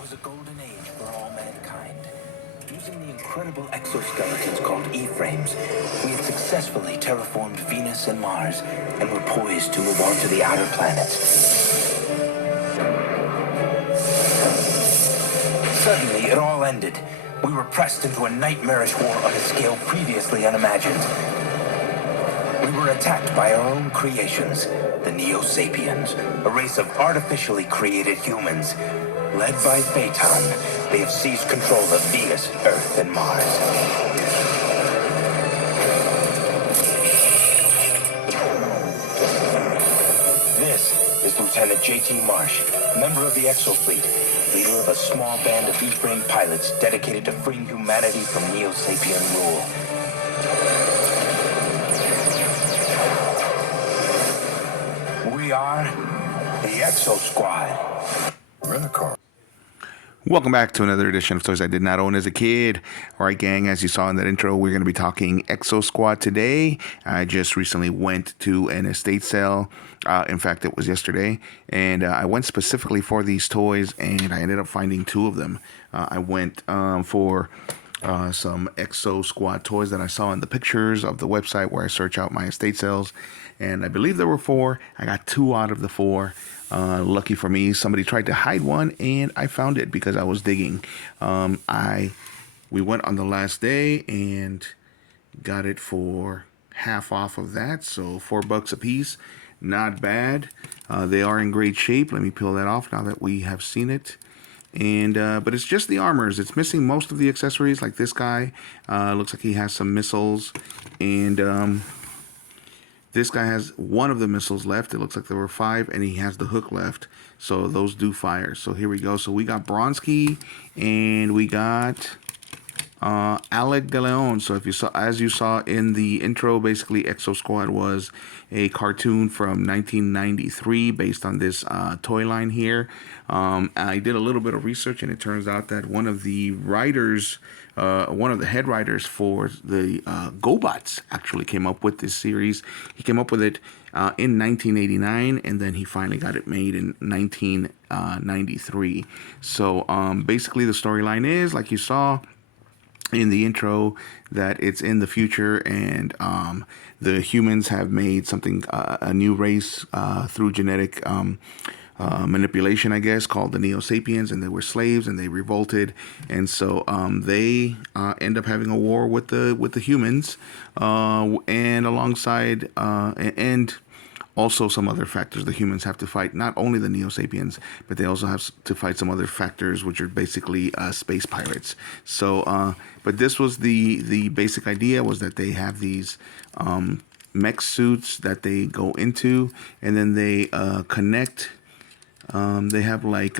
was a golden age for all mankind. Using the incredible exoskeletons called E-frames, we had successfully terraformed Venus and Mars, and were poised to move on to the outer planets. Suddenly, it all ended. We were pressed into a nightmarish war on a scale previously unimagined. We were attacked by our own creations, the Neo-Sapiens, a race of artificially created humans. Led by Phaeton, they have seized control of Venus, Earth, and Mars. This is Lieutenant J.T. Marsh, member of the Exofleet, leader of a small band of E-frame pilots dedicated to freeing humanity from Neo-Sapien rule. We are the Exo Squad. Rent-a-car. Welcome back to another edition of Toys I Did Not Own as a Kid. All right, gang, as you saw in that intro, we're going to be talking Exo Squad today. I just recently went to an estate sale. In fact, it was yesterday. And I went specifically for these toys, and I ended up finding two of them. I went for some Exo Squad toys that I saw in the pictures of the website where I search out my estate sales. And I believe there were four. I got two out of the four. Lucky for me, somebody tried to hide one, and I found it because I was digging. We went on the last day and got it for half off of that, so $4 a piece. Not bad. They are in great shape. Let me peel that off now that we have seen it. And but it's just the armors. It's missing most of the accessories. Like this guy, looks like he has some missiles, and this guy has one of the missiles left. It looks like there were 5, and he has the hook left. So those do fire. So here we go. So we got Bronski, and we got Alec De Leon. So if you saw, as you saw in the intro, basically Exo Squad was a cartoon from 1993 based on this toy line here. I did a little bit of research, and it turns out that one of the writers, one of the head writers for the GoBots actually came up with this series. He came up with it in 1989, and then he finally got it made in 1993. So basically the storyline is, like you saw in the intro, that it's in the future, and the humans have made something, a new race through genetic manipulation, I guess, called the Neo-Sapiens, and they were slaves, and they revolted, and so they end up having a war with the humans, and alongside and also some other factors. The humans have to fight not only the Neo-Sapiens, but they also have to fight some other factors, which are basically space pirates. So, but this was the basic idea, was that they have these mech suits that they go into, and then they connect. They have like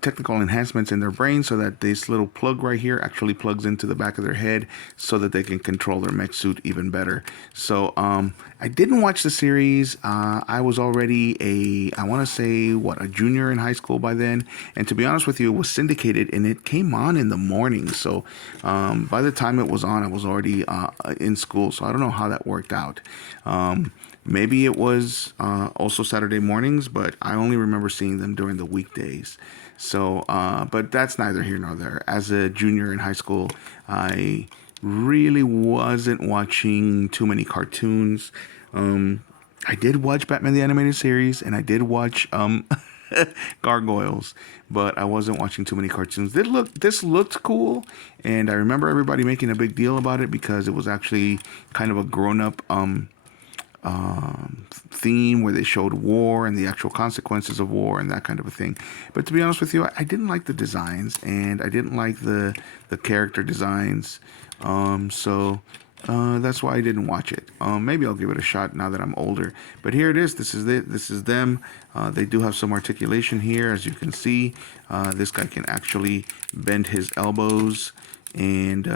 technical enhancements in their brain, so that this little plug right here actually plugs into the back of their head, so that they can control their mech suit even better. So I didn't watch the series. I was already I want to say, a junior in high school by then, and to be honest with you, it was syndicated, and it came on in the morning. So by the time it was on, I was already in school, so I don't know how that worked out. Maybe it was also Saturday mornings, but I only remember seeing them during the weekdays. So, but that's neither here nor there. As a junior in high school, I really wasn't watching too many cartoons. I did watch Batman the Animated Series, and I did watch Gargoyles, but I wasn't watching too many cartoons. This looked cool, and I remember everybody making a big deal about it because it was actually kind of a grown-up theme where they showed war and the actual consequences of war and that kind of a thing. But to be honest with you, I didn't like the designs, and I didn't like the character designs. So that's why I didn't watch it. Maybe I'll give it a shot now that I'm older. But here it is. This is it. This is them. They do have some articulation here, as you can see. This guy can actually bend his elbows, and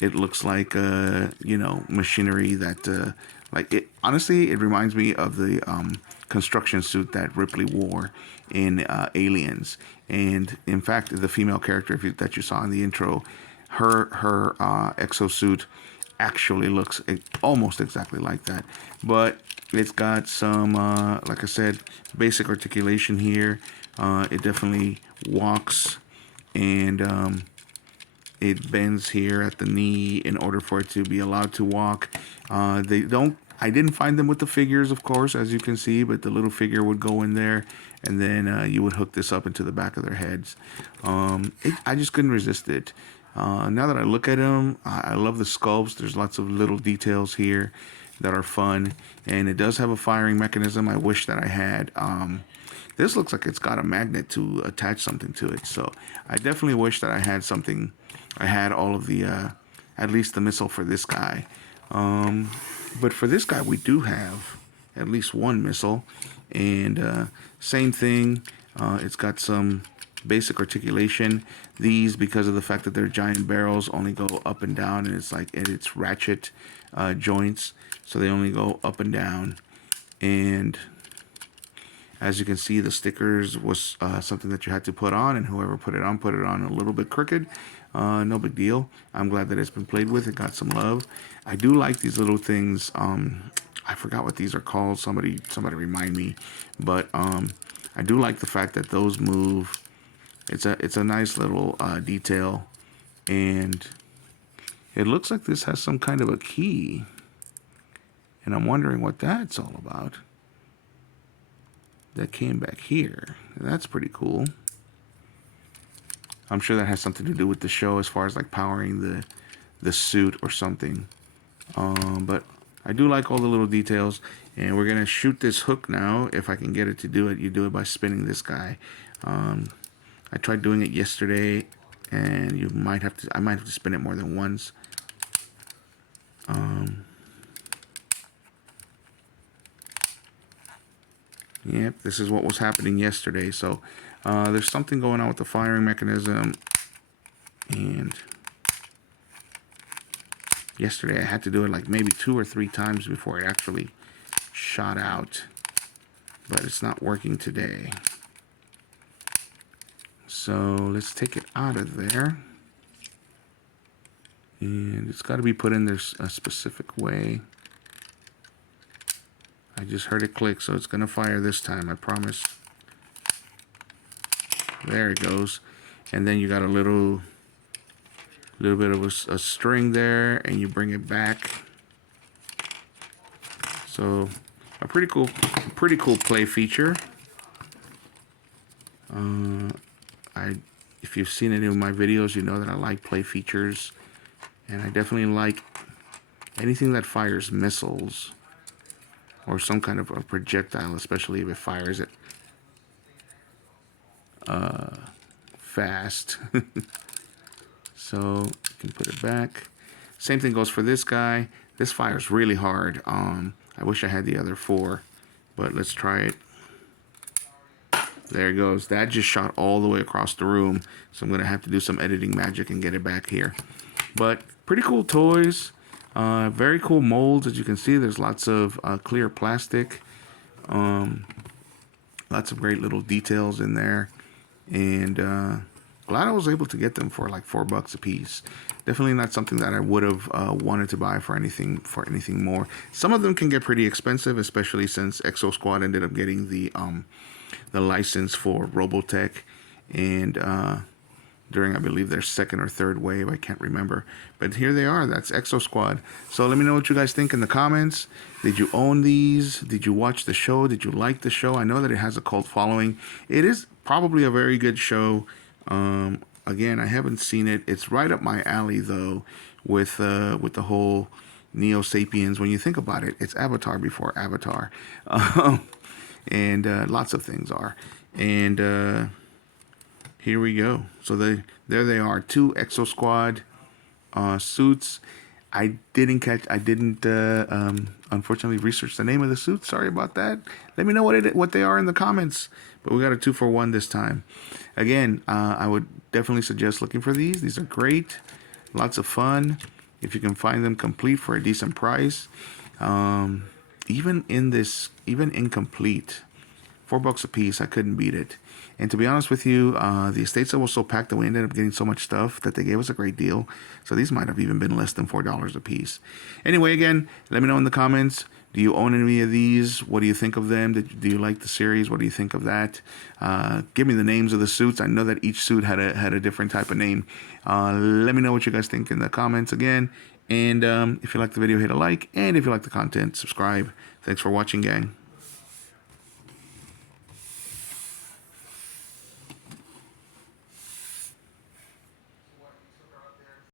it looks like machinery that honestly, it reminds me of the construction suit that Ripley wore in Aliens. And in fact, the female character that you saw in the intro, her exosuit actually looks almost exactly like that. But it's got some, like I said, basic articulation here. It definitely walks, and it bends here at the knee in order for it to be allowed to walk. They don't. I didn't find them with the figures, of course, as you can see, but the little figure would go in there, and then you would hook this up into the back of their heads. I just couldn't resist it. Now that I look at them, I love the sculpts. There's lots of little details here that are fun, and it does have a firing mechanism. I wish that I had. This looks like it's got a magnet to attach something to it, so I definitely wish that I had something. I had all of the, at least the missile for this guy. But for this guy, we do have at least one missile, and same thing. It's got some basic articulation. These, because of the fact that they're giant barrels, only go up and down, and it's ratchet joints, so they only go up and down. And as you can see, the stickers was something that you had to put on, and whoever put it on a little bit crooked. No big deal. I'm glad that it's been played with. It got some love. I do like these little things. I forgot what these are called. Somebody remind me. But I do like the fact that those move. It's a nice little detail, and it looks like this has some kind of a key, and I'm wondering what that's all about. That came back here. That's pretty cool. I'm sure that has something to do with the show as far as like powering the suit or something. But I do like all the little details, and we're gonna shoot this hook now. If I can get it to do it, you do it by spinning this guy. I tried doing it yesterday, and I might have to spin it more than once. Yep, this is what was happening yesterday. So there's something going on with the firing mechanism, and yesterday I had to do it like maybe 2 or 3 times before it actually shot out, but it's not working today. So let's take it out of there, and it's got to be put in there a specific way. I just heard it click, so it's gonna fire this time, I promise. There it goes. And then you got a little bit of a string there, and you bring it back. So a pretty cool play feature. If you've seen any of my videos, you know that I like play features, and I definitely like anything that fires missiles or some kind of a projectile, especially if it fires it fast. So you can put it back. Same thing goes for this guy. This fires really hard. I wish I had the other 4, but let's try it. There it goes. That just shot all the way across the room, so I'm gonna have to do some editing magic and get it back here. But pretty cool toys. Very cool molds. As you can see, there's lots of clear plastic. Lots of great little details in there, and glad I was able to get them for like $4 a piece. Definitely not something that I would have wanted to buy for anything more. Some of them can get pretty expensive, especially since Exo Squad ended up getting the license for Robotech, and during, I believe, their 2nd or 3rd wave. I can't remember. But here they are. That's Exo Squad. So let me know what you guys think in the comments. Did you own these? Did you watch the show? Did you like the show? I know that it has a cult following. It is probably a very good show. Again, I haven't seen it. It's right up my alley, though, with the whole Neo Sapiens. When you think about it, it's Avatar before Avatar. And lots of things are. And here we go. So there they are, 2 Exo Squad suits. I didn't unfortunately research the name of the suit. Sorry about that. Let me know what they are in the comments. But we got a 2-for-1 this time. Again, I would definitely suggest looking for these. These are great, lots of fun. If you can find them complete for a decent price, even incomplete, $4 a piece, I couldn't beat it. And to be honest with you, the estate sale was so packed that we ended up getting so much stuff that they gave us a great deal. So these might have even been less than $4 a piece. Anyway, again, let me know in the comments. Do you own any of these? What do you think of them? Do you like the series? What do you think of that? Give me the names of the suits. I know that each suit had a different type of name. Let me know what you guys think in the comments again. And if you like the video, hit a like. And if you like the content, subscribe. Thanks for watching, gang.